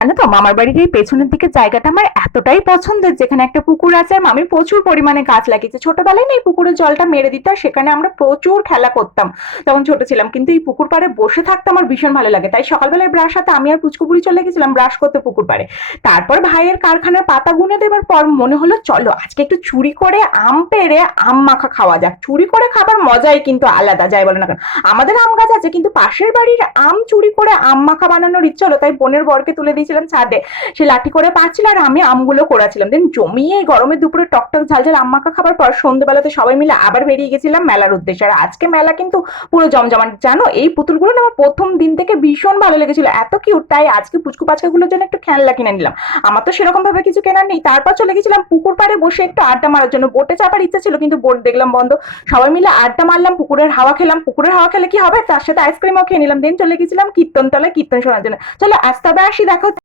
জানো তো, মামার বাড়ির এই পেছনের দিকে জায়গাটা আমার এতটাই পছন্দের, যেখানে একটা পুকুর আছে আর মামি প্রচুর পরিমাণে গাছ লাগিয়েছে। ছোটবেলায় না এই পুকুরের জলটা মেরে দিত আর সেখানে আমরা প্রচুর খেলা করতাম তখন ছোট ছিলাম। কিন্তু এই পুকুর পাড়ে বসে থাকতে আমার ভীষণ ভালো লাগে, তাই সকালবেলায় ব্রাশ হাতে আমি আর পুচকুপুরি চলে গেছিলাম ব্রাশ করতে পুকুর পাড়ে। তারপর ভাইয়ের কারখানার পাতা গুনে দেবার পর মনে হলো চলো আজকে একটু চুরি করে আম পেড়ে আম মাখা খাওয়া যাক। চুরি করে খাবার মজাই কিন্তু আলাদা, যাই বলো না কেন। আমাদের আম গাছ আছে কিন্তু পাশের বাড়ির আম চুরি করে আম মাখা বানানোর ইচ্ছে হলো, তাই বোনের বরকে তুলে দিয়েছিলাম ছাদে। সে লাঠি করে পাচ্ছিল আর আমি আমগুলো কোড়াছিলাম। দেন জমিয়ে গরমের দুপুরে টকটক ঝালঝাল আম মাখা খাবার পর সন্ধ্যেবেলাতে সবাই মিলে আবার বেরিয়ে গেছিলাম মেলার উদ্দেশ্যে। আর আজকে মেলা কিন্তু পুরো জমজমাট। জানো এই পুতুলগুলো না আমার প্রথম দিন থেকে ভীষণ ভালো লেগেছিল, এত কিউট, তাই আজকে পুচকু পাচকাগুলোর জন্য একটু খেলনা কিনে নিলাম। আমার তো সেরকম ভাবে কিছু কেনার নেই। তারপর চলে গেছিলাম পুকুর পাড়ে বসে একটু আড্ডা মারার জন্য। বোটে চাপার ইচ্ছা ছিল কিন্তু বোট দেখলাম বন্ধ। সবাই মিলে আড্ডা মারলাম, পুকুরের হাওয়া খেলাম। পুকুরের হাওয়া খেলে কি হবে, তার সাথে আইসক্রিমও খেয়ে নিলাম। দেন চলে গেছিলাম কীর্তনতলায় কীর্তন শোনার জন্য। চলো আজ তবে আসি, দেখা হচ্ছে।